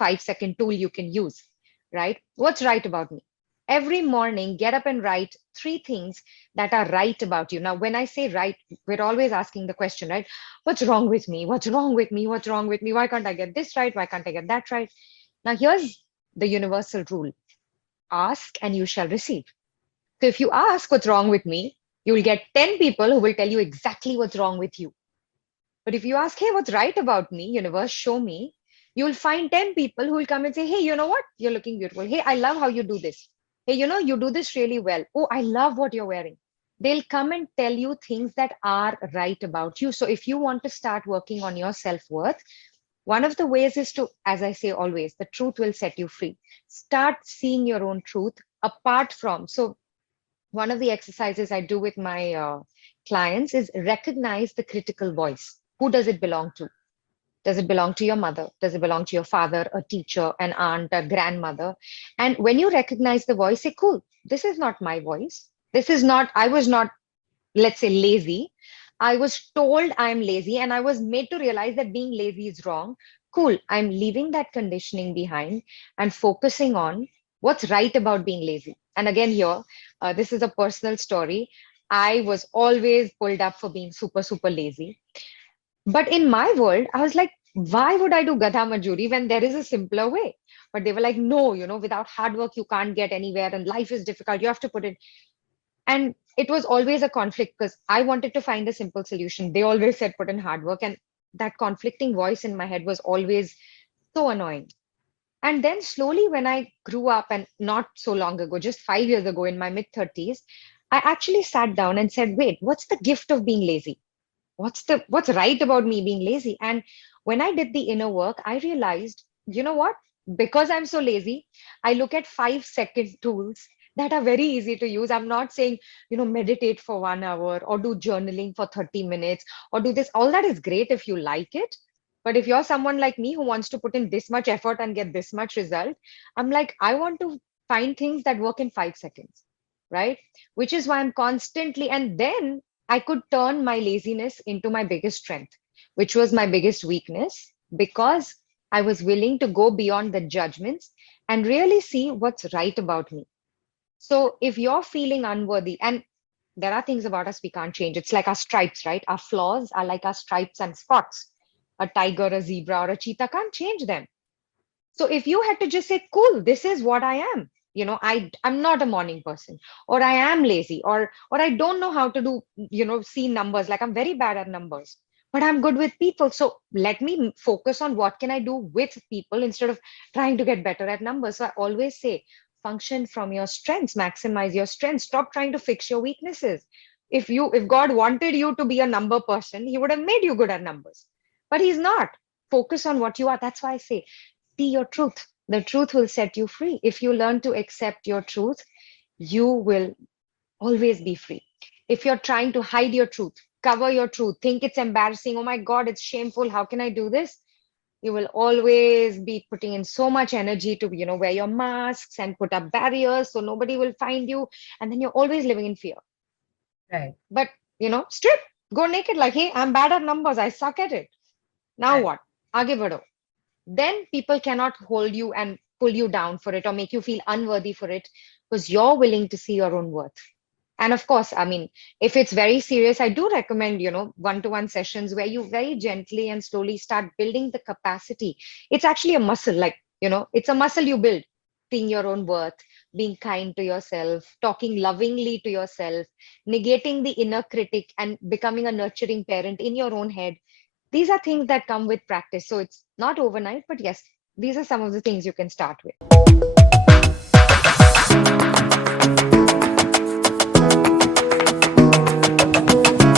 5-second tool you can use, right? What's right about me? Every morning, get up and write 3 things that are right about you. Now, when I say right, we're always asking the question, right? What's wrong with me? What's wrong with me? What's wrong with me? Why can't I get this right? Why can't I get that right? Now, here's the universal rule: ask and you shall receive. So if you ask what's wrong with me, you will get 10 people who will tell you exactly what's wrong with you. But if you ask, hey, what's right about me, universe, show me, you will find 10 people who will come and say, hey, you know what? You're looking beautiful. Hey, I love how you do this. Hey, you do this really well. Oh, I love what you're wearing. They'll come and tell you things that are right about you. So if you want to start working on your self-worth, one of the ways is to, as I say always, the truth will set you free. Start seeing your own truth apart from. So one of the exercises I do with my clients is recognize the critical voice. Who does it belong to? Does it belong to your mother? Does it belong to your father, a teacher, an aunt, a grandmother? And when you recognize the voice, say, cool, this is not my voice. This is not, I was not, let's say, lazy. I was told I'm lazy and I was made to realize that being lazy is wrong. Cool, I'm leaving that conditioning behind and focusing on what's right about being lazy. And again, here, this is a personal story. I was always pulled up for being super, super lazy. But in my world, I was like, why would I do Gadha Majuri when there is a simpler way? But they were like, no, without hard work, you can't get anywhere and life is difficult. You have to put it. And it was always a conflict because I wanted to find a simple solution. They always said, put in hard work. And that conflicting voice in my head was always so annoying. And then slowly, when I grew up, and not so long ago, just 5 years ago in my mid 30s, I actually sat down and said, wait, what's the gift of being lazy? What's right about me being lazy? And when I did the inner work, I realized, you know what? Because I'm so lazy, I look at 5-second tools that are very easy to use. I'm not saying, meditate for 1 hour or do journaling for 30 minutes or do this. All that is great if you like it. But if you're someone like me who wants to put in this much effort and get this much result, I'm like, I want to find things that work in 5 seconds, right? Which is why I'm constantly, and then I could turn my laziness into my biggest strength, which was my biggest weakness, because I was willing to go beyond the judgments and really see what's right about me. So if you're feeling unworthy, and there are things about us we can't change, it's like our stripes, right? Our flaws are like our stripes and spots. A tiger, a zebra, or a cheetah can't change them. So if you had to just say, cool, this is what I am, I'm not a morning person, or I am lazy, or I don't know how to do, see numbers, like I'm very bad at numbers, but I'm good with people. So let me focus on what can I do with people instead of trying to get better at numbers. So I always say, function from your strengths, maximize your strengths, stop trying to fix your weaknesses. If God wanted you to be a number person, he would have made you good at numbers, but he's not. Focus on what you are. That's why I say, see your truth. The truth will set you free. If you learn to accept your truth, you will always be free. If you're trying to hide your truth, cover your truth, think it's embarrassing, oh my God, it's shameful, how can I do this? You will always be putting in so much energy to, wear your masks and put up barriers so nobody will find you. And then you're always living in fear. Right. But, strip, go naked, like, hey, I'm bad at numbers. I suck at it. Now Right. what? Aage badho. Then people cannot hold you and pull you down for it or make you feel unworthy for it, because you're willing to see your own worth. And of course, I mean, if it's very serious, I do recommend, one-to-one sessions where you very gently and slowly start building the capacity. It's actually a muscle, like, it's a muscle you build, seeing your own worth, being kind to yourself, talking lovingly to yourself, negating the inner critic and becoming a nurturing parent in your own head. These are things that come with practice. So it's not overnight, but yes, these are some of the things you can start with.